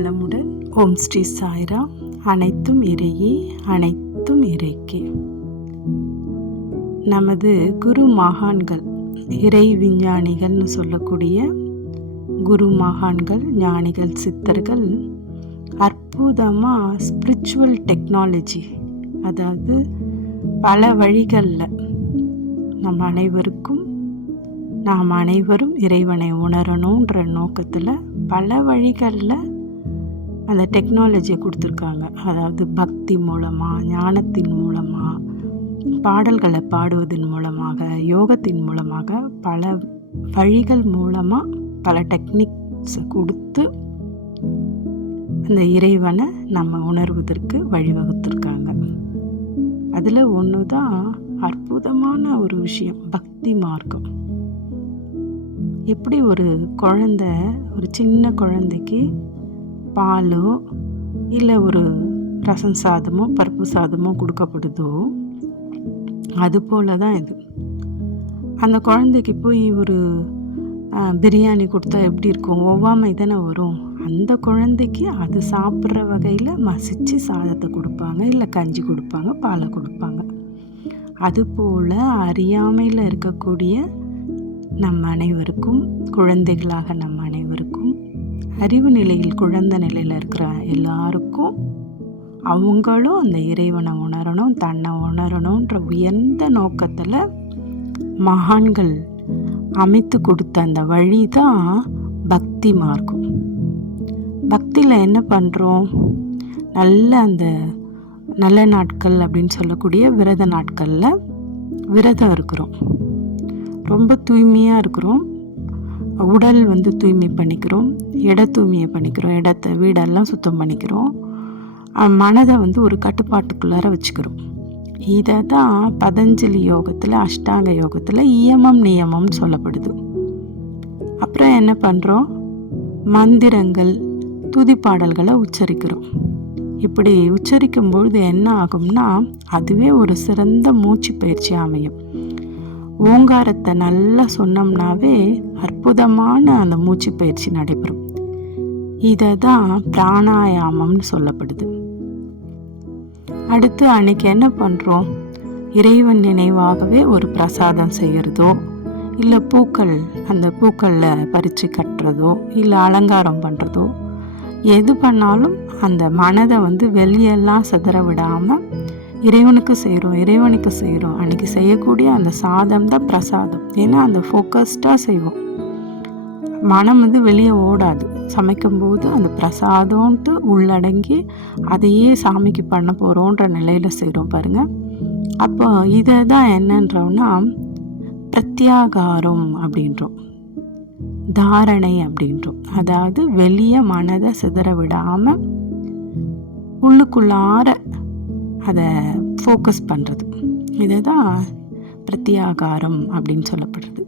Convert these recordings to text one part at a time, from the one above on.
வளமுடன் ஓம் ஸ்ரீ சாய்ரா அனைத்தும் இறையே அனைத்தும் இறைக்கே. நமது குரு மகான்கள் இறை விஞ்ஞானிகள்னு சொல்லக்கூடிய குரு மகான்கள் ஞானிகள் சித்தர்கள் அற்புதமாக ஸ்பிரிச்சுவல் டெக்னாலஜி அதாவது பல வழிகளில் நம் அனைவருக்கும் நாம் அனைவரும் இறைவனை உணரணுன்ற நோக்கத்தில் பல வழிகளில் அந்த டெக்னாலஜியை கொடுத்துருக்காங்க. அதாவது பக்தி மூலமாக ஞானத்தின் மூலமாக பாடல்களை பாடுவதன் மூலமாக யோகத்தின் மூலமாக பல வழிகள் மூலமாக பல டெக்னிக்ஸை கொடுத்து அந்த இறைவனை நம்ம உணர்வதற்கு வழிவகுத்திருக்காங்க. அதில் ஒன்று தான் அற்புதமான ஒரு விஷயம் பக்தி மார்க்கம். எப்படி ஒரு குழந்த ஒரு சின்ன குழந்தைக்கு பாலோ இல்லை ஒரு ரசம் சாதமோ பருப்பு சாதமோ கொடுக்கப்படுதோ அதுபோல தான் இது. அந்த குழந்தைக்கு போய் ஒரு பிரியாணி கொடுத்தா எப்படி இருக்கும்? ஒவ்வாமை தானே வரும். அந்த குழந்தைக்கு அது சாப்பிட்ற வகையில் மசித்து சாதத்தை கொடுப்பாங்க இல்லை கஞ்சி கொடுப்பாங்க பாலை கொடுப்பாங்க. அதுபோல் அறியாமையில் இருக்கக்கூடிய நம் அனைவருக்கும் குழந்தைகளாக நம் அனைவருக்கும் அறிவு நிலையில் குழந்தை நிலையில் இருக்கிற எல்லாருக்கும் அவங்களும் அந்த இறைவனை உணரணும் தன்னை உணரணுன்ற உயர்ந்த நோக்கத்தில் மகான்கள் அமைத்து கொடுத்த அந்த வழி தான் பக்தி மார்க்கம். பக்தியில் என்ன பண்ணுறோம் நல்ல அந்த நல்ல நாட்கள் அப்படின்னு சொல்லக்கூடிய விரத நாட்களில் விரதம் இருக்கிறோம். ரொம்ப தூய்மையாக இருக்கிறோம். உடல் வந்து தூய்மை பண்ணிக்கிறோம் இட தூய்மையை பண்ணிக்கிறோம் இடத்த வீடெல்லாம் சுத்தம் பண்ணிக்கிறோம். மனதை வந்து ஒரு கட்டுப்பாட்டுக்குள்ளார வச்சுக்கிறோம். இதை தான் பதஞ்சலி யோகத்தில் அஷ்டாங்க யோகத்தில் இயமம் நியமம் சொல்லப்படுது. அப்புறம் என்ன பண்ணுறோம் மந்திரங்கள் துதிப்பாடல்களை உச்சரிக்கிறோம். இப்படி உச்சரிக்கும் பொழுது என்ன ஆகும்னா அதுவே ஒரு சிறந்த மூச்சு பயிற்சி அமையும். ஓங்காரத்தை நல்லா சொன்னோம்னாவே அற்புதமான அந்த மூச்சு பயிற்சி நடைபெறும். இதை தான் பிராணாயாமம்னு சொல்லப்படுது. அடுத்து அன்னைக்கு என்ன பண்ணுறோம் இறைவன் நினைவாகவே ஒரு பிரசாதம் செய்கிறதோ இல்லை பூக்கள் அந்த பூக்களில் பறித்து கட்டுறதோ இல்லை அலங்காரம் பண்ணுறதோ எது பண்ணாலும் அந்த மனதை வந்து வெளியெல்லாம் சிதற விடாமல் இறைவனுக்கு செய்கிறோம் இறைவனுக்கு செய்கிறோம் அன்றைக்கி செய்யக்கூடிய அந்த சாதம் தான் பிரசாதம். ஏன்னா அந்த ஃபோக்கஸ்டாக செய்வோம். மனம் வந்து வெளியே ஓடாது. சமைக்கும்போது அந்த பிரசாதம்ன்ட்டு உள்ளடங்கி அதையே சாமிக்கு பண்ண போகிறோன்ற நிலையில் செய்கிறோம் பாருங்கள் அப்போ இதை தான் என்னன்றோம்னா பிரத்யாகாரம் அப்படின்றோம். தாரணை அப்படின்றோம். அதாவது வெளியே மனதை சிதற விடாமல் உள்ளுக்குள்ளார அதை ஃபோக்கஸ் பண்ணுறது இதை தான் பிரத்யாகாரம் அப்படின்னு சொல்லப்படுறது.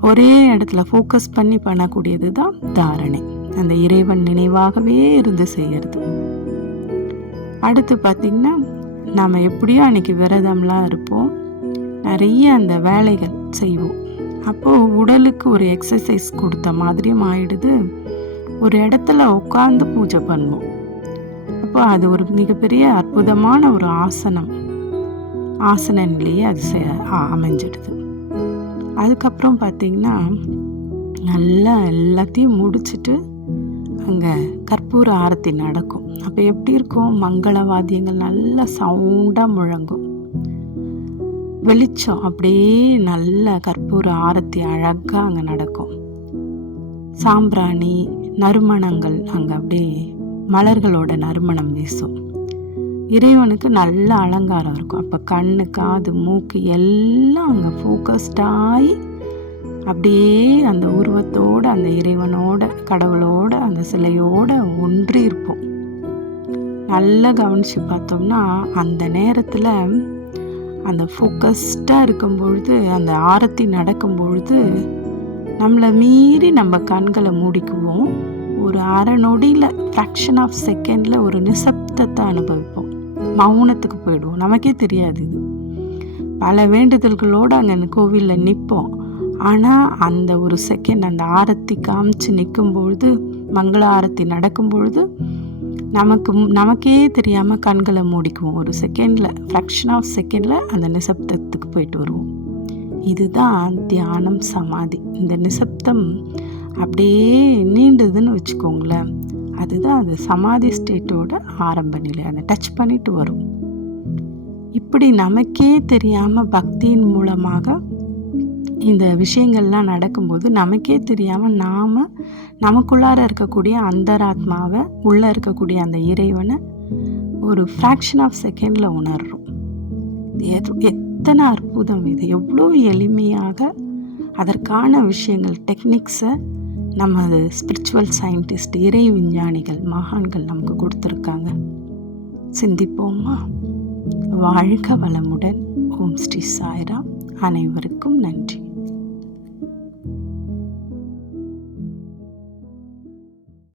ஒரே இடத்துல ஃபோக்கஸ் பண்ணி பண்ணக்கூடியது தான் தாரணை. அந்த இறைவன் நினைவாகவே இருந்து செய்கிறது அடுத்து பார்த்திங்கன்னா நாம் எப்படியோ அன்றைக்கி விரதம்லாம் இருப்போம். நிறைய அந்த வேலைகள் செய்வோம். அப்போது உடலுக்கு ஒரு எக்ஸசைஸ் கொடுத்த மாதிரியும் ஆயிடுது. ஒரு இடத்துல உட்காந்து பூஜை பண்ணுவோம். அப்போ அது ஒரு மிகப்பெரிய அற்புதமான ஒரு ஆசனம். ஆசன நிலையே அது அமைஞ்சிடுது. அதுக்கப்புறம் பார்த்திங்கன்னா நல்லா எல்லாத்தையும் முடிச்சுட்டு அங்கே கற்பூர ஆரத்தி நடக்கும். அப்போ எப்படி இருக்கும்? மங்கள வாத்தியங்கள் நல்லா சவுண்டாக முழங்கும். வெளிச்சம் அப்படியே நல்ல கற்பூர ஆரத்தி அழகாக அங்கே நடக்கும். சாம்பிராணி நறுமணங்கள் அங்கே அப்படியே மலர்களோட நறுமணம் வீசும். இறைவனுக்கு நல்ல அலங்காரம் இருக்கும். அப்போ கண்ணு காது மூக்கு எல்லாம் அங்கே ஃபோக்கஸ்டாகி அப்படியே அந்த உருவத்தோடு அந்த இறைவனோட கடவுளோட அந்த சிலையோட ஒன்றி இருப்போம். நல்லா கவனித்து பார்த்தோம்னா அந்த நேரத்தில் அந்த ஃபோக்கஸ்டாக இருக்கும் பொழுது அந்த ஆரத்தி நடக்கும் பொழுது நம்மளை மீறி நம்ம கண்களை மூடிக்குவோம். ஒரு அரை நொடியில் ஃப்ராக்ஷன் ஆஃப் செகண்டில் ஒரு நிசப்தத்தை அனுபவிப்போம். மௌனத்துக்கு போயிடுவோம். நமக்கே தெரியாது இது. பல வேண்டுதல்களோடு அங்கே கோவிலில் நிற்போம். ஆனால் அந்த ஒரு செகண்ட் அந்த ஆரத்தி காமிச்சு நிற்கும் பொழுது மங்கள ஆரத்தி நடக்கும் பொழுது நமக்கு நமக்கே தெரியாமல் கண்களை மூடிக்குவோம். ஒரு செகண்டில் ஃப்ராக்ஷன் ஆஃப் செகண்டில் அந்த நிசப்தத்துக்கு போயிட்டு வருவோம். இதுதான் தியானம் சமாதி. இந்த நிசப்தம் அப்படியே நீண்டுதுன்னு வச்சுக்கோங்களேன். அதுதான் அது சமாதி ஸ்டேட்டோட ஆரம்ப நிலை. அதை டச் பண்ணிட்டு வரும். இப்படி நமக்கே தெரியாமல் பக்தியின் மூலமாக இந்த விஷயங்கள்லாம் நடக்கும்போது நமக்கே தெரியாமல் நாம் நமக்குள்ளார இருக்கக்கூடிய அந்தராத்மாவை உள்ளே இருக்கக்கூடிய அந்த இறைவனை ஒரு ஃப்ராக்ஷன் ஆஃப் செகண்டில் உணர்றோம். எத்தனை அற்புதம் இது? எவ்வளோ எளிமையாக அதற்கான விஷயங்கள் டெக்னிக்ஸை நம்ம ஸ்பிரிச்சுவல் சயின்டிஸ்ட் இறை விஞ்ஞானிகள் மகான்கள் நமக்கு கொடுத்துருக்காங்க. சிந்திப்போமா? வாழ்க வளமுடன். ஓம் ஸ்ரீ சாய்ராம். அனைவருக்கும் நன்றி.